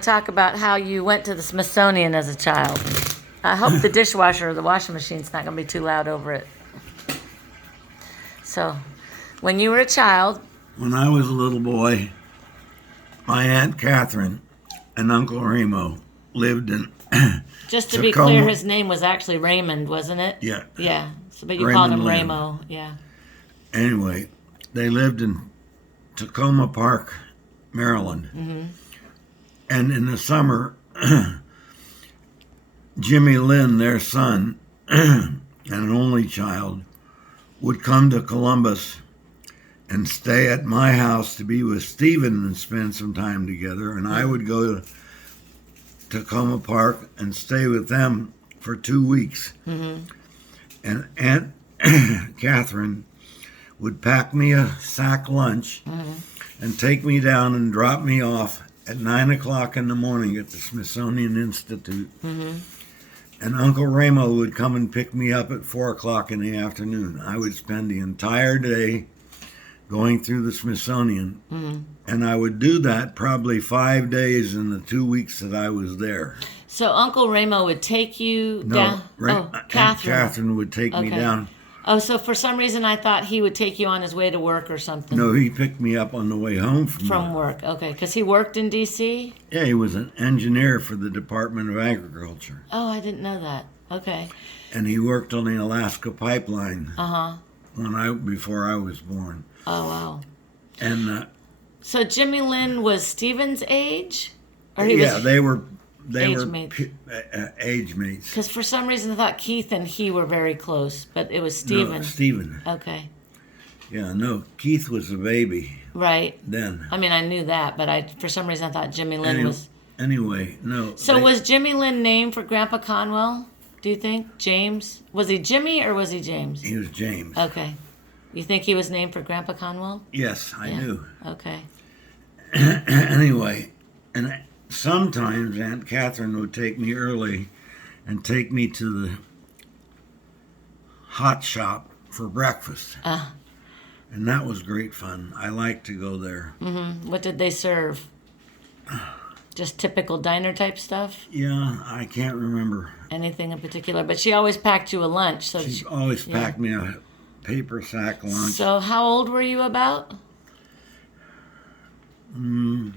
Talk about how you went to the Smithsonian as a child. I hope the dishwasher or the washing machine's not going to be too loud over it. So, when you were a child, When I was a little boy, my Aunt Catherine and Uncle Remo lived in just to be Tacoma. clear, his name was actually Raymond, wasn't it? Yeah. Yeah. So, but you called him Raymond Lynn. Ramo. Yeah. Anyway, they lived in Tacoma Park, Maryland. Mm-hmm. And in the summer, Jimmy Lynn, their son, and an only child, would come to Columbus and stay at my house to be with Stephen and spend some time together. And I would go to Tacoma Park and stay with them for 2 weeks. Mm-hmm. And Aunt Catherine would pack me a sack lunch and take me down and drop me off at 9 o'clock in the morning at the Smithsonian Institute. Mm-hmm. And Uncle Ramo would come and pick me up at 4 o'clock in the afternoon. I would spend the entire day going through the Smithsonian. Mm-hmm. And I would do that probably 5 days in the 2 weeks that I was there. So, Uncle Ramo would take you down. Aunt Catherine. Catherine would take me down. Oh, so for some reason I thought he would take you on his way to work or something. No, he picked me up on the way home from work. Okay, because he worked in D.C.? Yeah, he was an engineer for the Department of Agriculture. Oh, I didn't know that. Okay. And he worked on the Alaska pipeline Uh-huh. before I was born. Oh, wow. And So Jimmy Lynn was Stephen's age? Or they were age mates. Age mates. Because for some reason I thought Keith and he were very close, but it was Stephen. No, Stephen. Okay. Yeah, no, Keith was a baby Right. then. I mean, I knew that, but for some reason I thought Jimmy Lynn was... Anyway, no. So was Jimmy Lynn named for Grandpa Conwell, do you think? James? Was he Jimmy or was he James? He was James. Okay. You think he was named for Grandpa Conwell? Yes, I knew. Okay. Anyway, and sometimes Aunt Catherine would take me early and take me to the hot shop for breakfast. And that was great fun. I liked to go there. Mm-hmm. What did they serve? Just typical diner type stuff? Yeah, I can't remember. Anything in particular? But she always packed you a lunch. So She always packed me a paper sack lunch. So how old were you about? 9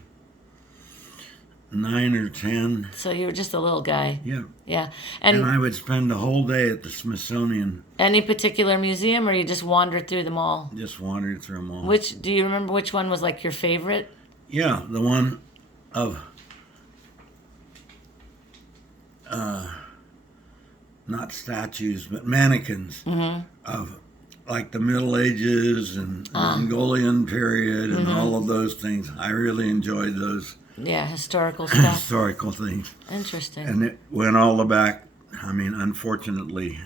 or 10. So you were just a little guy. Yeah. Yeah. And I would spend the whole day at the Smithsonian. Any particular museum, or you just wandered through them all? Just wandered through them all. Do you remember which one was like your favorite? Yeah, the one of not statues, but mannequins of like the Middle Ages and Mongolian period and all of those things. I really enjoyed those. Yeah, historical stuff. Historical things. Interesting. And it went all the back, I mean, unfortunately,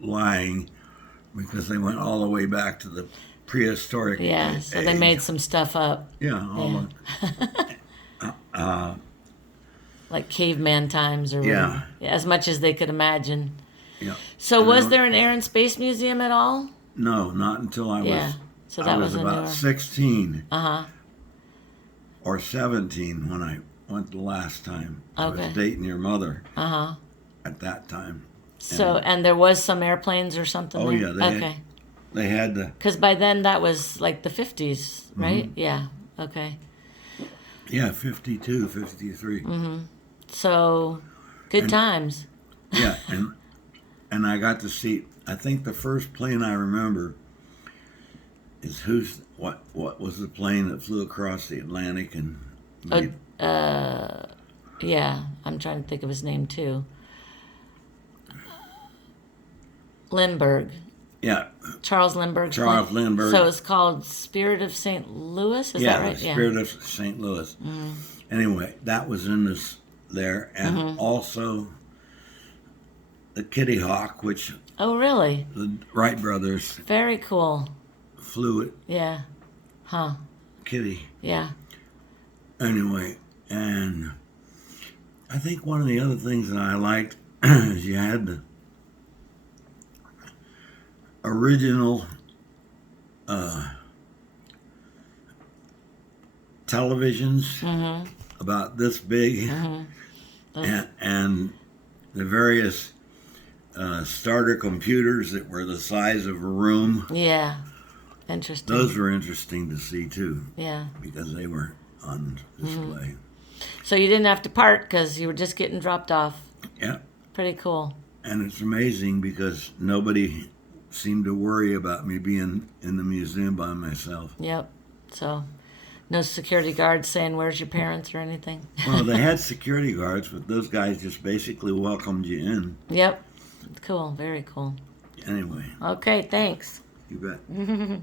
lying, because they went all the way back to the prehistoric Yeah, so age. they made some stuff up. Yeah, Like caveman times or whatever. Yeah, as much as they could imagine. Yeah. So was there an Air and Space Museum at all? No, not until I was, so that was about 16 Uh-huh. or 17 when I went the last time. I Okay. was dating your mother Uh-huh. at that time. So, and there was some airplanes or something Oh, there? yeah, they had the... Because by then that was like the 50s, right? Yeah, okay. Yeah, 52, 53. So, good times. Yeah, and I got to see, I think the first plane I remember is what was the plane that flew across the Atlantic and made, Yeah, I'm trying to think of his name too. Lindbergh. yeah, Charles Lindbergh. Charles Lindbergh. So it's called Spirit of St. Louis, is that right? The Spirit of St. Louis. Anyway, that was in this there, and also the Kitty Hawk, which Oh, really? the Wright brothers Very cool. flew it. Yeah. Huh. Kitty. Yeah. Anyway, and I think one of the other things that I liked is you had the original televisions about this big, and the various starter computers that were the size of a room. Yeah. Interesting. Those were interesting to see too, Yeah. because they were on display. So you didn't have to park because you were just getting dropped off. Yeah. Pretty cool. And it's amazing because nobody seemed to worry about me being in the museum by myself. Yep. So no security guards saying, "Where's your parents?" or anything. Well, they had security guards, but those guys just basically welcomed you in. Yep. Cool. Very cool. Anyway, Okay. Thanks. you bet.